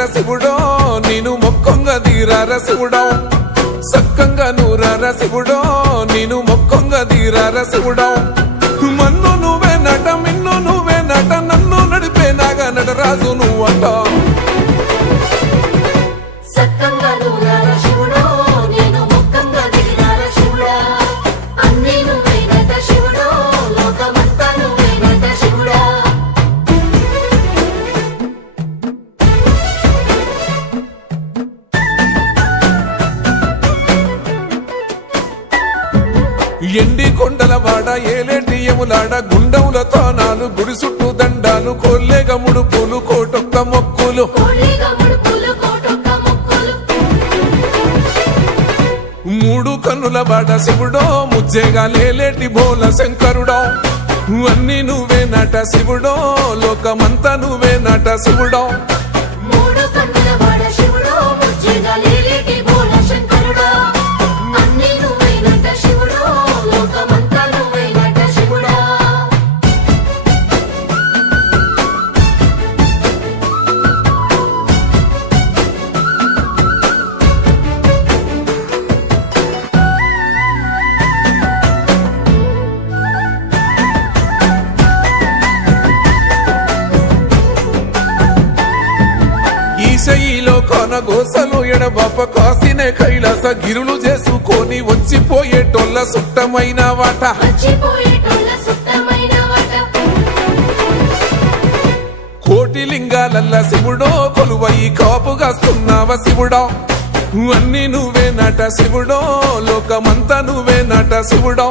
తీరార శివుడో నేను మొక్కంగా తీరార శివుడో సక్కంగా నూరార శివుడో నేను మొక్కంగా తీరార శివుడో మన్ను నువ్వే నట మిన్ను నువ్వే నట నన్ను నడిపే నాగా నటరాజు నువ్వంట ఎండి కొండల వాడ ఏలేటి యములాడ గుండముల తానాలు గుడి చుట్టూ దండాలు కోల్లేగ ముడుపులు కోటొక్క మొక్కులు మూడు కన్నుల వాడ శివుడో ముజ్జేగా లేలేటి బోల శంకరుడో అన్ని నువ్వే నట శివుడో లోకమంతా నువ్వే నట శివుడో ఈశయిలో కొన గోసలు ఎడబాప కాసినే కైలాస గిరులు చేసుకొని వచ్చిపోయేటోళ్ళ సుట్టమైన వాట కోటి లింగాలల్ల శివుడో కొలువై కాపుగాస్తున్నావ శివుడో అన్ని నువ్వే నట శివుడో లోకమంతా నువ్వే నట శివుడో